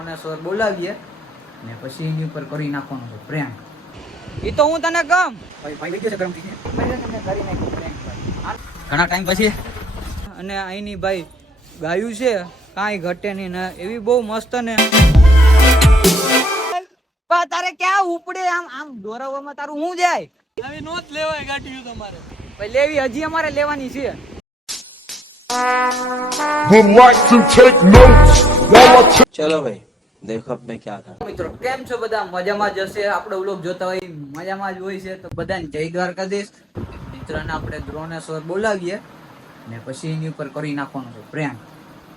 દ્રોણેશ્વર બોલાવીએ ને પછી એની ઉપર કરી નાખવાનું છે પ્રેન્ક. એ તો હું તને કહું ભાઈ લઈ ગયો છે ગરમ થઈ કરી નાખ્યું પ્રેન્ક ઘણા ટાઈમ પછી. અને અહીંની ભાઈ ગાયું છે કાંઈ ઘટે નહીં ને એવી બહુ મસ્ત ને તારે ક્યાં ઉપડે આમ આમ દોરાવામાં તારું શું જાય? નવી નોટ લેવાય ગાડીઓ તમારે ભાઈ લેવી હજી અમારે લેવાની છે. चलो भाई देखो अब मैं क्या करूं. મિત્રો કેમ છો બધા? મજામાં જ હશે. આપણે વ્લોગ જોતા હોય મજામાં જ હોય છે તો બધાને જય દ્વારકાધીશ. મિત્રને આપણે દ્રોણેશ્વર બોલાવીએ ને પછી એની ઉપર કરી નાખવાનું છે પ્રેન્ક.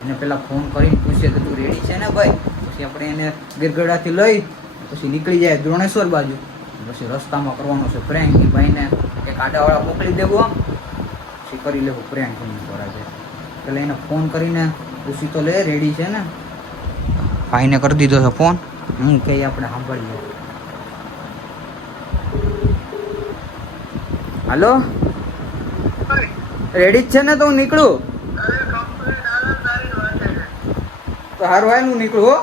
એને પેલા ફોન કરીને પૂછીએ કે તું રેડી છે ને ભાઈ? પછી આપણે એને ગીરગઢાથી લઈ પછી નીકળી જાય દ્રોણેશ્વર બાજુ. પછી રસ્તામાં કરવાનો છે પ્રેન્ક. એ ભાઈને એક આડાવાળા મોકલી દેવું આમ પછી કરી લેવું પ્રેન્ક. પેલા એને ફોન કરીને પૂછી તો લે રેડી છે ને. ભાઈને કરી દીધો છે ફોન. હું કે આપણે સાંભળીએ. હાલો રેડી જ છે ને? તો હું નીકળું તો હારું હાલ હું નીકળું હો.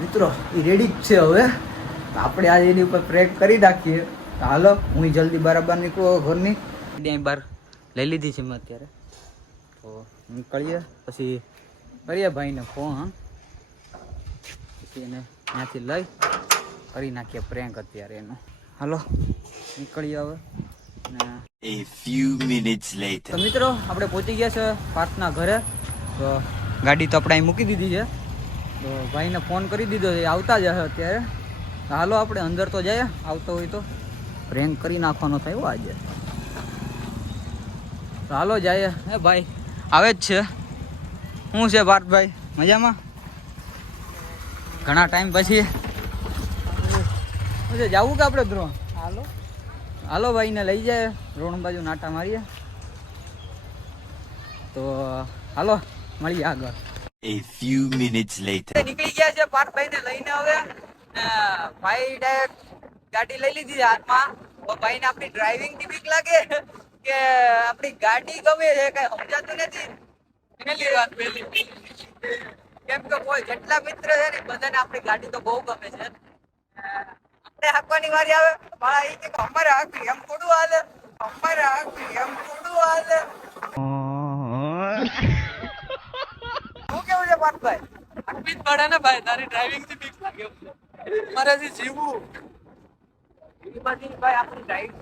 મિત્રો એ રેડી જ છે. હવે આપણે આજે એની ઉપર પ્રેક કરી નાખીએ. તો હાલો હું જલ્દી બરાબર નીકળું ઘરની. ત્યાં બહાર લઈ લીધી છે મેં અત્યારે. તો નીકળીએ પછી કરીએ ભાઈને ફોન. પછી એને ત્યાંથી લઈ કરી નાખીએ પ્રેન્ક અત્યારે એનો. હાલો નીકળીએ હવે. A few minutes later. તો મિત્રો આપણે પહોંચી ગયા છે પાર્થના ઘરે. તો ગાડી તો આપણે અહીં મૂકી દીધી છે. તો ભાઈને ફોન કરી દીધો છે, આવતા જ હશે અત્યારે. તો હાલો આપણે અંદર તો જઈએ. આવતો હોય તો પ્રેન્ક કરી નાખવાનો થયો આજે. તો હાલો જઈએ. હે ભાઈ આવે જ છે. શું છે પાર્થભાઈ મજામાં? ઘણા ટાઈમ પછી જવું કે આપણે દ્રોણ? હાલો હાલો ભાઈને લઈ જાય રોણ બાજુ નાટા મારીએ. તો હાલો મળીએ આગળ. A few minutes later. નીકળી ગયા છે પાર્થભાઈને લઈને. હવે ભાઈ ડાયરેક્ટ ગાડી લઈ લીધી હાથમાં. તો ભાઈને આપણી ડ્રાઇવિંગ ની બીક લાગે કે આપણી ગાડી ગમે છે કઈ સમજાતું નથી. પહેલી વાત કેમ કે કોઈ જેટલા મિત્ર છે ને બધાને આપણી ગાડી તો બહુ ગમે છે. આપણે હાંકવાની વારી આવે ભાડા એ કે અમારે હાંકવી એમ થોડું હાલે, અમારે હાંકવી એમ થોડું હાલે. શું કેવું છે પાર્થભાઈ? હાંકવી જ પડે ને ભાઈ, તારી ડ્રાઇવિંગ થી બીક લાગે મારે હજી જીવવું. એ બધી ભાઈ આપણી ડ્રાઇવિંગ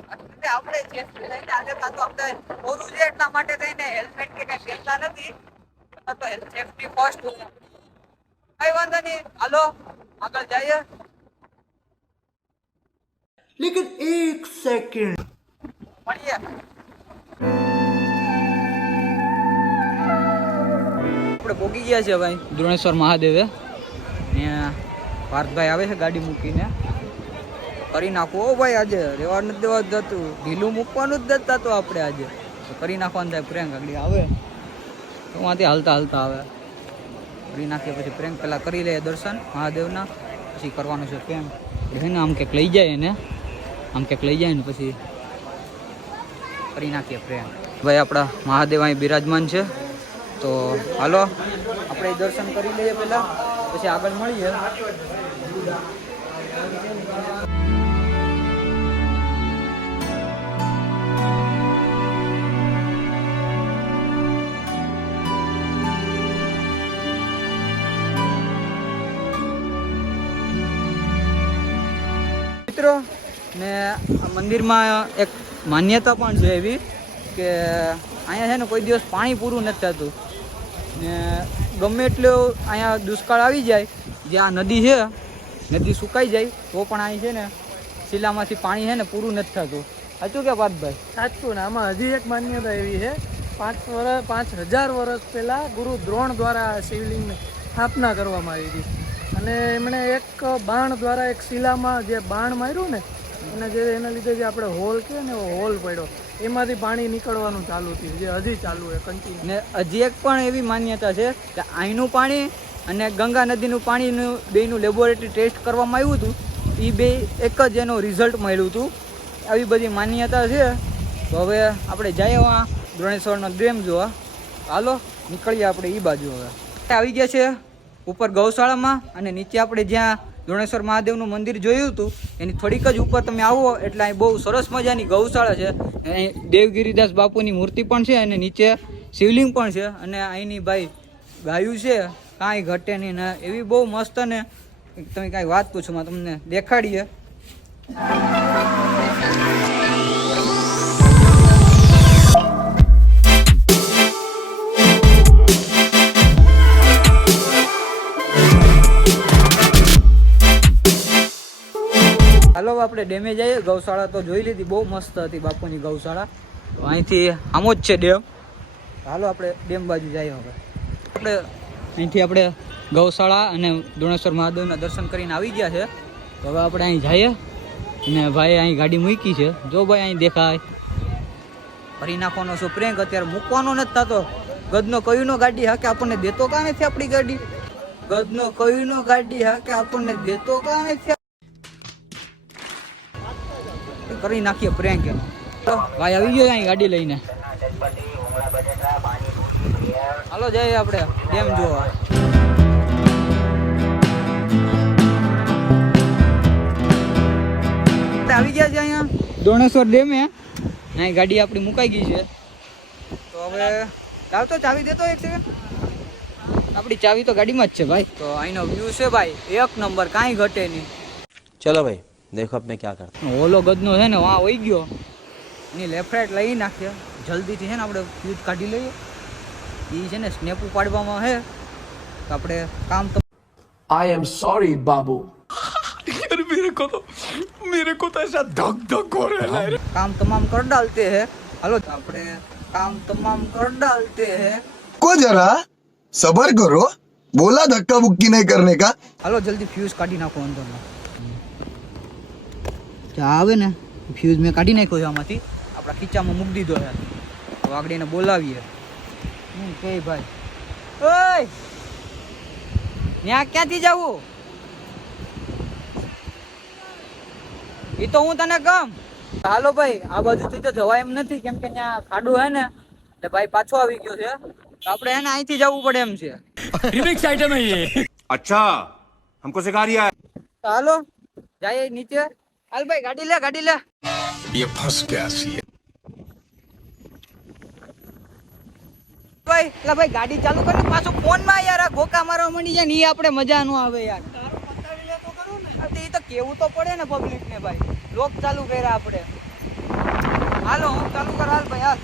આપણે સેફટી લઈને આગળ તો આપણે ઓરું છે એટલા માટે થઈને હેલ્મેટ કે કઈ પહેરતા નથી. તો સેફટી ફર્સ્ટ હોય. કઈ વાંધો નહીં હાલો આગળ જઈએ. लेकिन एक सेकंड મળીએ. આપણે પોગી ગયા છે ભાઈ દ્રોણેશ્વર મહાદેવે. ત્યાં પાર્થભાઈ આવે છે ગાડી મૂકીને. કરી નાખવું હો ભાઈ આજે. રેવા નથી દેવા જતું, ઢીલું મૂકવાનું જ નથી થતું આપણે આજે. તો કરી નાખવાનું થાય પ્રેન્ક. આગળ આવે તો ત્યાંથી હાલતા હાલતા આવે કરી નાખીએ. પછી પ્રેન્ક પહેલાં કરી લઈએ દર્શન મહાદેવના. પછી કરવાનું છે પ્રેન્ક. એને આમ કંઈક લઈ જાય એને આમ કંઈક લઈ જાય ને પછી કરી નાખીએ પ્રેન્ક. ભાઈ આપણા મહાદેવ અહીં બિરાજમાન છે. તો હાલો આપણે દર્શન કરી લઈએ પહેલાં પછી આગળ મળીએ. મિત્રો ને આ મંદિરમાં એક માન્યતા પણ છે એવી કે અહીંયા છે ને કોઈ દિવસ પાણી પૂરું નથી થતું. ને ગમે એટલું અહીંયા દુષ્કાળ આવી જાય, જે આ નદી છે નદી સુકાઈ જાય તો પણ અહીં છે ને શિલામાંથી પાણી છે ને પૂરું નથી થતું. સાચું કે પાર્થભાઈ? સાચું ને. આમાં હજી એક માન્યતા એવી છે 5000 વર્ષ પહેલા ગુરુ દ્રોણ દ્વારા શિવલિંગની સ્થાપના કરવામાં આવી હતી. અને એમણે એક બાણ દ્વારા એક શિલામાં જે બાણ માર્યું ને અને જે એના લીધે જે આપણે હોલ કહે ને એવો હોલ પડ્યો, એમાંથી પાણી નીકળવાનું ચાલુ થયું, જે હજી ચાલુ છે કન્ટિન્યુ. ને હજી એક પણ એવી માન્યતા છે કે અહીંનું પાણી અને ગંગા નદીનું પાણીનું બેયનું લેબોરેટરી ટેસ્ટ કરવામાં આવ્યું હતું. એ બે એક જ એનો રિઝલ્ટ મળ્યું હતું. આવી બધી માન્યતા છે. તો હવે આપણે જઈએ દ્રોણેશ્વરનો ડેમ જોવા. હાલો નીકળીએ આપણે એ બાજુ. હવે આવી ગયા છે ઉપર ગૌશાળામાં અને નીચે આપણે જ્યાં દોણેશ્વર મહાદેવનું મંદિર જોયું હતું એની થોડીક જ ઉપર તમે આવો એટલે અહીં બહુ સરસ મજાની ગૌશાળા છે. અહીં દેવગિરિદાસ બાપુની મૂર્તિ પણ છે અને નીચે શિવલિંગ પણ છે અને અહીંની ભાઈ ગાયું છે કાંઈ ઘટે નહીં ને એવી બહુ મસ્ત ને તમે કાંઈ વાત પૂછો માં તમને દેખાડીએ. હાલો આપણે ડેમે જઈએ. ગૌશાળા તો જોઈ લીધી, બહુ મસ્ત હતી બાપુની ગૌશાળા. તો અહીંથી આમો જ છે ડેમ. હાલો આપણે ડેમ બાજુ જઈએ. હવે આપણે અહીંથી આપણે ગૌશાળા અને દોણેશ્વર મહાદેવના દર્શન કરીને આવી ગયા છે. તો હવે આપણે અહીં જઈએ અને ભાઈ અહીં ગાડી મૂકી છે. જો ભાઈ અહીં દેખાય ફરી નાખવાનો શું પ્રેંક અત્યારે મૂકવાનો નથી થતો. ગદનો કયુંનો ગાડી હાકે આપણને દેતો કાં નથી આપણી ગાડી. ગદનો કયુંનો ગાડી હાકે આપણને દેતો કાં નથી. કરી નાખીએ પ્રેંક. ભાઈ આવી ગયો અહીં ગાડી લઈને. હાલો જઈએ આપણે ડેમ જોવા. આવી ગયા છે અહીંયા દોણેશ્વર ડેમે. અહીં ગાડી આપણી મુકાઈ ગઈ છે. તો હવે લાવ તો ચાવી દેતો એક સેકન્ડ. આપણી ચાવી તો ગાડીમાં જ છે ભાઈ. તો અહીંનો વ્યૂ છે ભાઈ એક નંબર, કાંઈ ઘટે નહીં. चलो भाई देखो अब मैं क्या करता ઓલો ગદનો છે ને વાં વહી ગયો. એની લેફ્ટ રાઈટ લઈ નાખીએ જલ્દીથી. છે ને આપણે ફ્યુઝ કાઢી લઈએ. એ છે ને સ્નેપ ઉપાડવામાં છે તો આપણે કામ તો I am sorry, Babu. काम तमाम कर डालते हैं. हेलो આપણે काम तमाम कर डालते हैं. को जरा सबर करो, बोला धक्का बुक्की नहीं करने का. હાલો જલ્દી ફ્યુઝ કાઢી નાખો અંદરનો. ત્યાં આવે ને ફ્યુઝ મેં કાઢી નાખ્યો છે આમાંથી. આપણા ખીચામાં મૂકી દીધો છે. તો આગળ એને બોલાવીએ. કે ભાઈ ઓય ત્યાં ક્યાંથી જવું? એ તો હું તને કહું. હાલો ભાઈ આ બાજુથી તો જવાય એમ નથી કેમ કે ત્યાં ખાડું હે ને એટલે ભાઈ પાછો આવી ગયો છે. તો આપણે એને અહીંથી જવું પડે એમ છે. अच्छा हमको सिखा रिया है. તો હાલો જાય નીચે. હાલ ભાઈ ગાડી લે ગાડી લે. ये फंस गया सी. ભાઈ એટલે ભાઈ ગાડી ચાલુ કરી પાછો ફોન માં યાર આ ગોકા મારવા માંડી જાય ને એ આપણે મજા ન આવે યાર. એ તો કેવું તો પડે ને પબ્લિક ને ભાઈ. લોક ચાલુ કર્યા આપણે. હાલો હું ચાલુ કર. હાલ ભાઈ હાલ.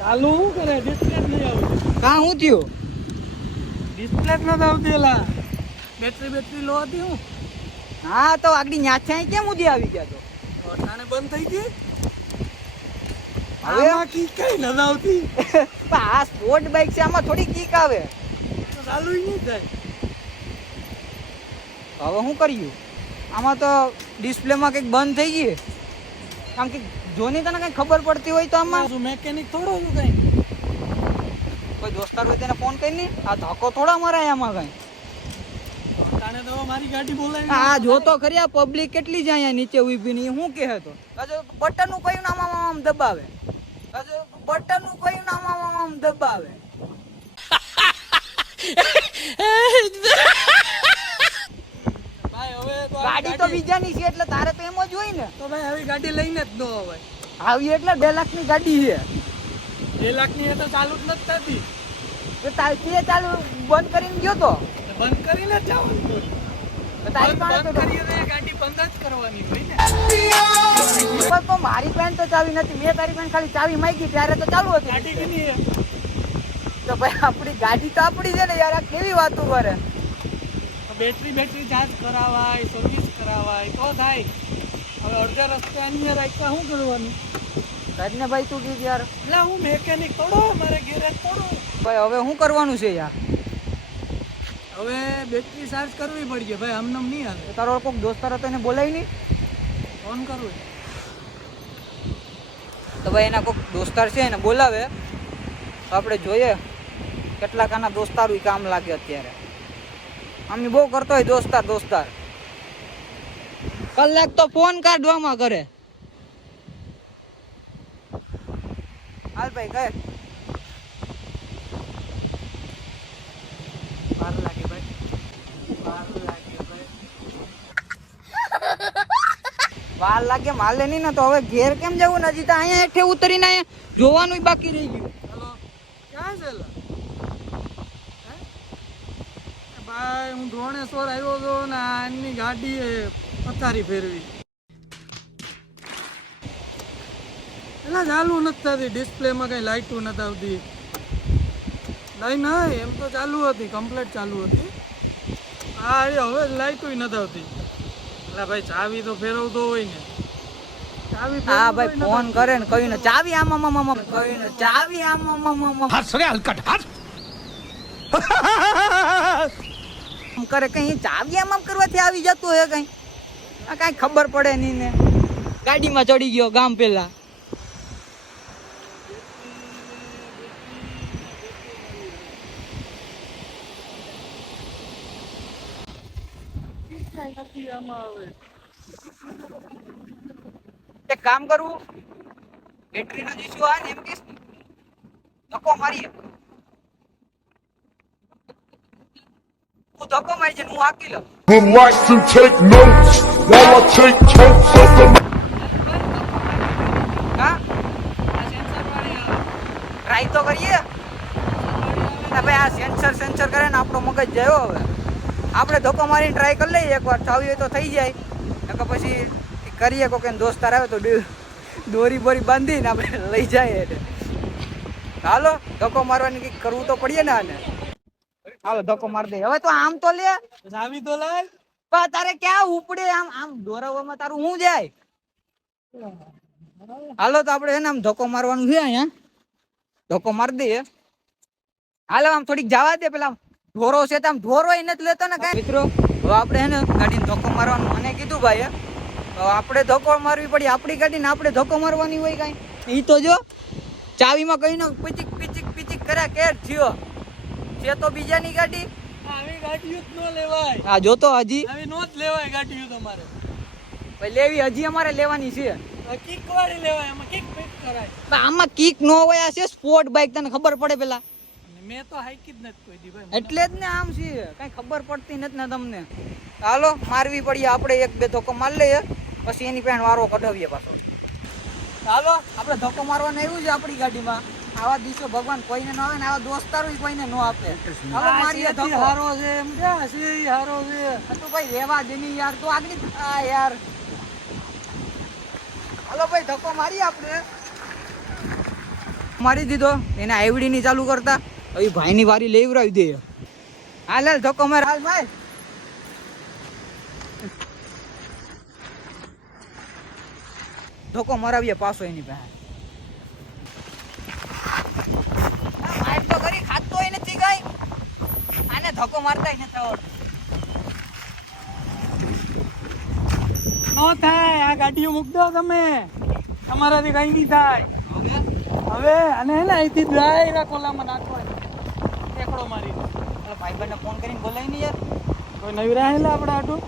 ચાલુ શું કરે? ડિસ્પ્લે જ નહીં આવતી. કાં હું થયું? ડિસ્પ્લે જ નથી આવતી. એલા બેટરી લો હતી હું. હા તો આગળ ન્યાથી અહીં કેમ ઉધી આવી ગયા તો? અટાણે બંધ થઈ ગઈ. હવે આમાં કી કઈ નથી આવતી. પણ આ સ્પોર્ટ બાઇક છે આમાં થોડી કીક આવે. તો ચાલુ ય નહીં થાય. હવે શું કર્યું? આમાં તો ડિસ્પ્લેમાં કંઈક બંધ થઈ ગઈ. આમ કે જોની તને કંઈ ખબર પડતી હોય તો આમાં શું મેકેનિક થોડો છું કઈ? કોઈ દોસ્તાર હોય તેને ફોન કરી નહીં. આ ધક્કો થોડા મરાય આમાં કંઈ. અટાણે તો મારી ગાડી બોલાવી. આ જો તો ખરી આ પબ્લિક કેટલી છે અહીંયા નીચે ઊભી ની. શું કહે તો બટનનું કયું નામ આમ દબાવે. બટનનું કયું નામ આમ દબાવે. ભાઈ હવે તો ગાડી તો બીજાની છે એટલે તારે તો એમ જ હોય ને. તો ભાઈ આવી ગાડી લઈને જ ન અવાય. આવી એટલે 2 લાખની ગાડી છે. 2 લાખની એ તો ચાલુ જ નથી થતી. તો તારી ચાલુ બંધ કરીને ગયો તો બંધ કરીને જ જવાનું. તો તારી પાસે બંધ તો કરીએ તો એ ગાડી બંધ જ કરવાની હોય ને. તો મારી પેન તો ચાવી નથી. મેં તારી પેન ખાલી ચાવી માંગી ત્યારે તો ચાલુ હતી. ગાડી કેની છે? તો ભાઈ આપણી ગાડી તો આપણી છે ને યાર. આ કેવી વાતો કરે. બેટરી ચાર્જ કરાવાય, સર્વિસ કરાવાય તો થાય. હવે અડધા રસ્તે અન્ય રાખતા શું કરવાનું? કરીને ભાઈ તું કીધું યાર. એટલે હું મેકેનિક થોડો, મારે ગેરેજ થોડો. ભાઈ હવે શું કરવાનું છે યાર? હવે બેટરી ચાર્જ કરવી પડશે ભાઈ. આમ નામ નહીં હાલે. તો તારો કોઈક દોસ્તાર હતો એને બોલાવી નહીં? ફોન કરવું. તો ભાઈ એના કોઈક દોસ્તાર છે એને બોલાવે તો આપણે જોઈએ કેટલાક આના દોસ્તારો કામ લાગે અત્યારે. આમ બહુ કરતો હોય દોસ્તાર. કલાક તો ફોન કાઢવામાં કરે. હાલ ભાઈ કહે 12 લાખ વાર લાગે માલે નહીં ને તો હવે ઘેર કેમ જવું ને? હજી તો અહીંયા હેઠે ઉતરીને અહીંયા જોવાનું બાકી રહી ગયું. હલો ક્યાં છે લા? હે? ભાઈ હું ધોણેશ્વર આવ્યો હતો ને આની ગાડીએ પથારી ફેરવી. એલા ચાલુ નથી થતી, ડિસ્પ્લેમાં કઈ લાઇટું નથી આવતી. નહીં એમ તો ચાલુ હતી, કમ્પ્લીટ ચાલુ હતી. હા હવે લાઇટું નથી આવતી. એટલે ભાઈ ચાવી તો ફેરવતો હોય ને. ચાવી હા ભાઈ ફોન કરે ને કહ્યું ને ચાવી આમ કહ્યું ને ચાવી આમ કરે કઈ ચાવી આમ કરવાથી આવી જતું હે કઈ આ કઈ ખબર પડે નહીં ને. ગાડીમાં ચડી ગયો ગામ પેલા. એક કામ કરવું, બેટરી નો ઇશ્યુ આવે ને એમ કે ધક્કો મારીએ. હું ધક્કો મારી છે હું હાકી લઉં. Would like to take notes while I take totes of the હા ટ્રાય તો કરીએ. ભાઈ આ સેન્સર કરે ને આપણો મગજ જાય હવે. આપણે ધક્કો મારીને ટ્રાય કરી લઈએ એકવાર, થાવી હોય તો થઈ જાય. નકર પછી કરીએ કોક દોસ્તાર આવે તો દોરી બોરી બાંધીને આપણે લઈ જાય. હાલો ધક્કો મારવાની કંઈક કરવું તો પડીએ ને આને. હાલો ધક્કો મારી દે. હવે તો આમ તો લે ચાવી તો લાય. પણ તારે ક્યાં ઉપડે આમ દોરાવવામાં તારું હું જાય. હાલો તો આપણે એને આમ ધક્કો મારવાનું છે અહીંયા. ધક્કો મારી દઈએ. હાલો આમ થોડીક જવા દે. પેલા ઢોરો છે તો આમ ઢોરો એ નથી લેતો ને કાંઈ. મિત્રો હવે આપણે હે ને ગાડીને ધક્કો મારવાનું મને કીધું ભાઈ. તો આપણે ધક્કો મારવી પડી આપણી ગાડીને, આપણે ધક્કો મારવાની હોય કાંઈ. એ તો જો ચાવીમાં કહીને પીચીક પીચીક પીચીક કર્યા કેટ થયો છે તો બીજાની ગાડી. આવી ગાડીઓ જ ન લેવાય. હા જોતો હજી આવી નો જ લેવાય ગાડીઓ તમારે. ભાઈ લેવી હજી અમારે લેવાની છે. કિક વાળી લેવાય, એમાં કિક ફિટ કરાય. પણ આમાં કિક નો હોય. આ છે સ્પોર્ટ બાઇક, તને ખબર પડે પેલા. મેં તો હાઈકી જ નથી કોઈ દી ભાઈ. એટલે જ ને આમ છે કઈ ખબર પડતી નથી ને તમને. હાલો મારવી પડીએ આપણે, એક બે ધક્કો મારી લઈએ પછી એની પાસે વારો કઢાવીએ પાછો. હાલો આપણે ધક્કો મારવાનું આવ્યું છે આપણી ગાડીમાં. આવા દિવસો ભગવાન કોઈને ન આવે ને આવા દોસ્તારો કોઈને ન આપે. હાલો મારીએ ધક્કો. હારો છે એમ ક્યાં છે હારો છે. તું ભાઈ રેવા દે ની યાર, તું આગળ આ યાર. હાલો ભાઈ ધક્કો મારીએ આપણે. મારી દીધો એને આઈવડી ની ચાલુ કરતા. હવે ભાઈ ની વારી લેવરાવી દે. હાલ હાલ ધક્કો માર. હાલ ભાઈ ધક્કો મરાવીએ પાછો એની પાસે. માર તો કરી ખાતો હોય નથી કઈ. આને ધક્કો મારતા નથી આવડતું. નો થાય, આ ગાડીઓ મૂક દો તમે, તમારાથી કઈ નહીં થાય. હવે અને હે ને અહીંથી ડાયરેક્ટ કોલામાં નાખવાનો ટેકડો મારી. ભાઈબંધને ફોન કરીને બોલાય નહીં યાર. કોઈ નવી રહેલા આપણે આટું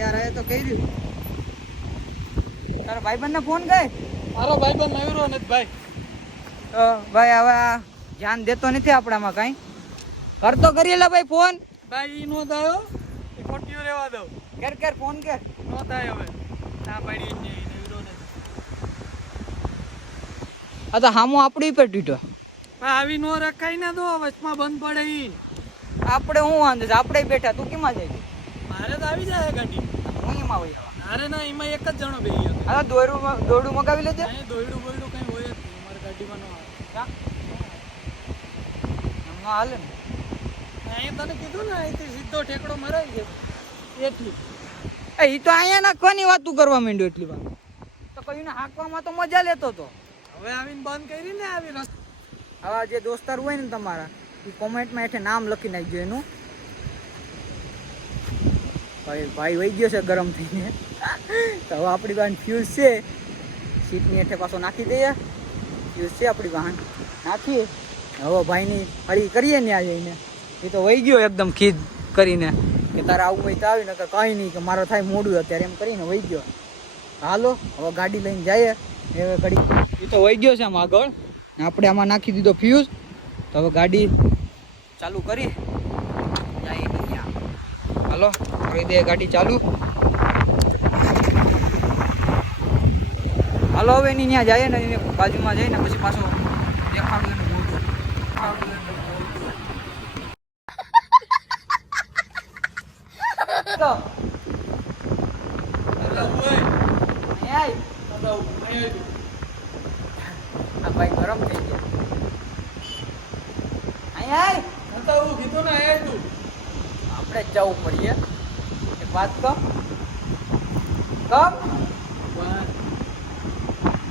યાર એ તો કહી રહ્યું. તારા ભાઈબંધને ફોન કર. મારો ભાઈબંધ નવીરો નથી ભાઈ. તો ભાઈ હવે આ ધ્યાન દેતો નથી આપણામાં કાંઈ. કરતો કરીએલા ભાઈ ફોન. ભાઈ નો થાય એ ખોટીઓ રહેવા દો. કર ફોન કર. નો થાય હવે ના પાડી જ નહીં, નવીરો નથી. આ તો હામો આપણી પર ટીટો. આવી નો રખાય ને દો, વચમાં બંધ પડે ઈ. આપણે હું વાંધો છે, આપણે બેઠા. તું કેમાં જાય? મારે તો આવી જાય ગાડી. હું એમાં હોય. અરે ના એમાં એક જ જણો બેસી ગયો. હા દોડું મગાવી લેજે. અહીં દોયડું બોયડું કઈ હોય જ નહીં અમારી ગાડીમાં. નો આવે હમણાં હાલે ને. અહીંયા તને કીધું ને અહીંથી સીધો ઠેકડો મરાવી ગયો એટલી. એ તો અહીંયા નાખવાની વાતું કરવા માંડ્યો એટલી વાર. તો કયું હાંકવામાં તો મજા લેતો હતો. હવે આવીને બંધ કરી ને આવી રસ્તો. આવા જે દોસ્તાર હોય ને તમારા એ કોમેન્ટમાં હેઠે નામ લખી નાખજો એનું. ભાઈ વહી ગયો છે ગરમ થઈને. તો હવે આપણી વાહન ફ્યુઝ છે, સીટની હેઠે પાછો નાખી દઈએ. ફ્યુઝ છે આપણી વાહન નાખીએ. હવે ભાઈની હળી કરીએ ને આ જઈને. એ તો વહી ગયો એકદમ ખીદ કરીને કે તારે આવું હોય તો આવી, નકર કંઈ નહીં કે મારો થાય મોડું અત્યારે એમ કરીને વહી ગયો. હાલો હવે ગાડી લઈને જઈએ. હવે ઘડી એ તો વહી ગયો છે આમ આગળ. આપણે આમાં નાખી દીધો ફ્યુઝ. તો હવે ગાડી ચાલુ કરી જાય. હાલો કરી દે ગાડી ચાલુ. હાલો હવે એની ત્યાં જાય ને એની બાજુમાં જઈને પછી પાછો દેખાડું એનું મોઢું. તો. અહીં આય. આ ભાઈ ગરમ થઈ ગયા. અહીં આય. આપણે જ જવું પડીએ એક વાત તો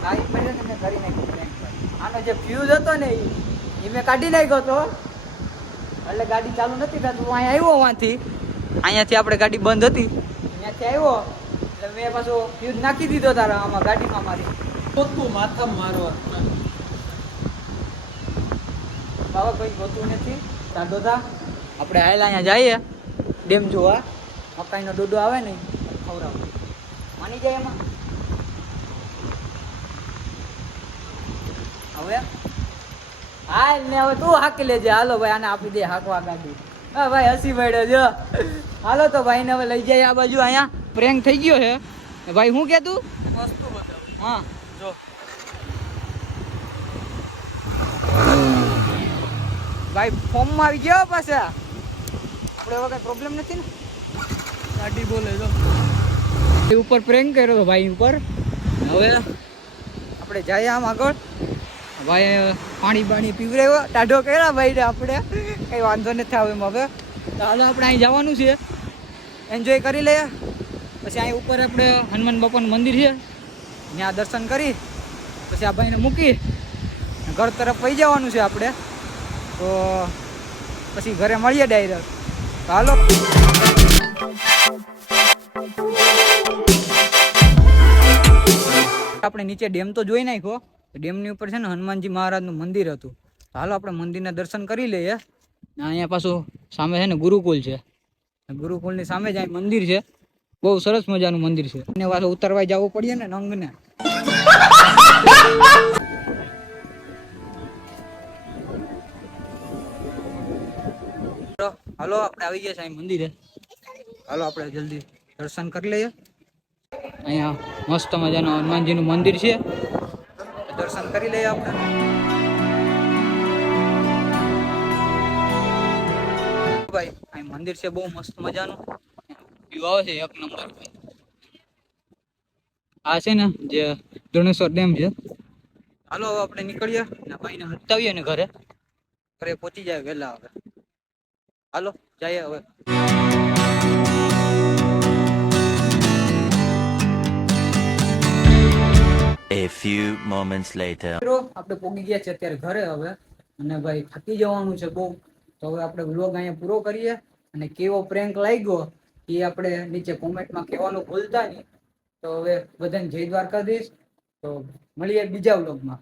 ગાડી પડે ને મેં કરી નાખ્યું prank ભાઈ. આનો જે ફ્યુઝ હતો ને એ મેં કાઢી નાખ્યો હતો એટલે ગાડી ચાલુ નથી થતું. હું અહીંયા આવ્યો અહીંયાથી આપણે ગાડી બંધ હતી ત્યાંથી આવ્યો એટલે મેં પાછો ફ્યુઝ નાખી દીધો તારા આમાં ગાડીમાં મારી ગોતું માથા મારવા બાબા કોઈ ગોતું નથી સાંધો થા આપણે હાલ અહીંયા જઈએ ડેમ જોવા મકાઈનો ડોડો આવે ને ખવડાવો માની જાય એમાં હવે હાલ ને હવે તું હાકી લેજે હાલો ભાઈ આને આપી દે હાકવા ગાડી હા ભાઈ હસી પડ્યો જો હાલો તો ભાઈને હવે લઈ જાય આ બાજુ અહીંયા પ્રેન્ક થઈ ગયો છે ભાઈ હું કે તું વસ્તુ બતાવ હા જો ભાઈ ફોર્મમાં આવી ગયો પાછા આપણે હવે કઈ પ્રોબ્લેમ નથી ને ગાડી બોલે જો એ ઉપર પ્રેન્ક કર્યો હતો ભાઈ ઉપર હવે આપણે જઈએ આમ આગળ ભાઈ પાણી બાણી પીવડાવ્યો ટાઢો કર્યા ભાઈને આપણે કંઈ વાંધો નથી આવે એમાં હવે તો હાલો આપણે અહીં જવાનું છે એન્જોય કરી લઈએ પછી અહીં ઉપર આપણે હનુમાન બાપાનું મંદિર છે ત્યાં દર્શન કરી પછી આ ભાઈને મૂકી ઘર તરફ વહી જવાનું છે આપણે તો પછી ઘરે મળીએ ડાયરેક્ટ તો હાલો આપણે નીચે ડેમ તો જોઈ નાખ્યો ડેમની ઉપર છે ને હનુમાનજી મહારાજનું મંદિર હતું હાલો આપણે મંદિરના દર્શન કરી લઈએ અહીંયા પાછું સામે છે ને ગુરુકુલ છે ગુરુકુલની સામે જ અહીં મંદિર છે બહુ સરસ મજાનું મંદિર છે અને પાછું ઉતરવા જવું પડે ને નંગને હાલો આપણે આવી ગયા છે અહીં મંદિરે હાલો આપણે જલ્દી દર્શન કરી લઈએ અહીંયા મસ્ત મજાનું હનુમાનજીનું મંદિર છે દર્શન કરી લઈએ આપણે ભાઈ અહીં મંદિર છે બહુ મસ્ત મજાનું વ્યૂ આવે છે એક નંબર આ છે ને જે ધોણેશ્વર ડેમ છે હાલો હવે આપણે નીકળીએ ને ભાઈને મૂકતા આવીએ ને ઘરે પહોંચી જાય વહેલા હવે હાલો જઈએ હવે A few moments later. આપણે પોગી ગયા છે અત્યારે ઘરે હવે અને ભાઈ થાકી જવાનું છે બહુ તો હવે આપણે વ્લોગ અહીંયા પૂરો કરીએ અને કેવો પ્રેન્ક લાગ્યો એ આપણે નીચે કોમેન્ટમાં કહેવાનું ભૂલતા નહીં તો હવે બધાને જય દ્વારકાધીશ તો મળીએ બીજા વ્લોગમાં